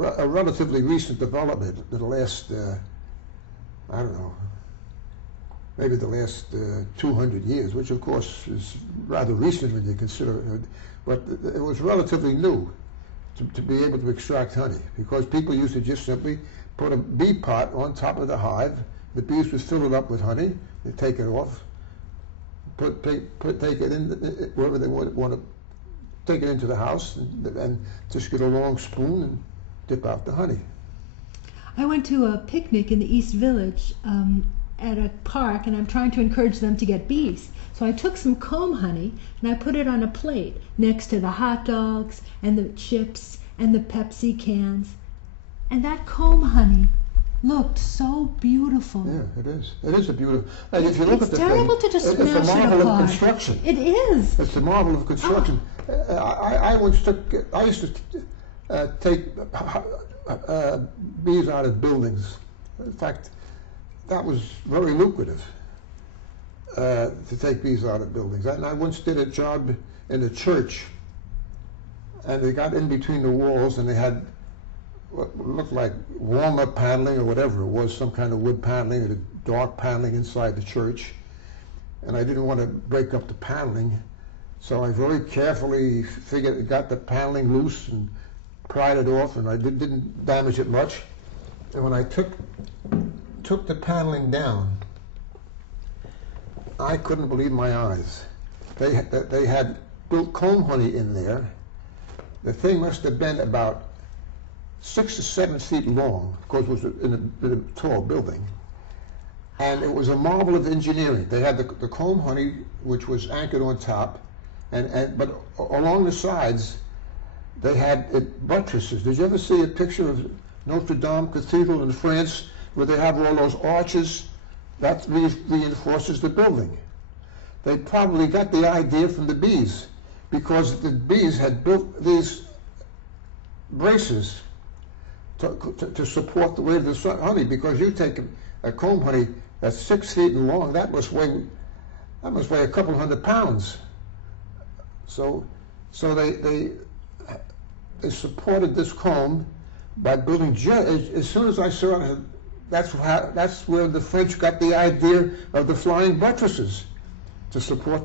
a relatively recent development in the last, I don't know, maybe the last 200 years, which of course is rather recent when you consider it, but it was relatively new to be able to extract honey, because people used to just simply put a bee pot on top of the hive. The bees would fill it up with honey, they take it off, take it in wherever they want to, take it into the house, and just get a long spoon and dip out the honey. I went to a picnic in the East Village at a park, and I'm trying to encourage them to get bees. So I took some comb honey and I put it on a plate next to the hot dogs and the chips and the Pepsi cans. And that comb honey looked so beautiful. Yeah, it is. It is a beautiful. And if you look at the terrible thing, to just smash it's a marvel it apart. of construction. It is. It's a marvel of construction. I used to take bees out of buildings. In fact, that was very lucrative, to take bees out of buildings. And I once did a job in a church, and they got in between the walls, and they had what looked like walnut paneling or whatever it was, some kind of wood paneling or dark paneling inside the church. And I didn't want to break up the paneling, so I very carefully got the paneling loose and pried it off, and I didn't damage it much. And when I took the paneling down, I couldn't believe my eyes. They had built comb honey in there. The thing must have been about 6 to 7 feet long, of course it was in a tall building. And it was a marvel of engineering. They had the comb honey, which was anchored on top, but along the sides, they had buttresses. Did you ever see a picture of Notre Dame Cathedral in France, where they have all those arches? That reinforces the building. They probably got the idea from the bees, because the bees had built these braces to support the weight of the honey, because you take a comb honey that's 6 feet long, that must weigh a couple hundred pounds. So they supported this comb by building. As soon as I saw it, that's where the French got the idea of the flying buttresses to support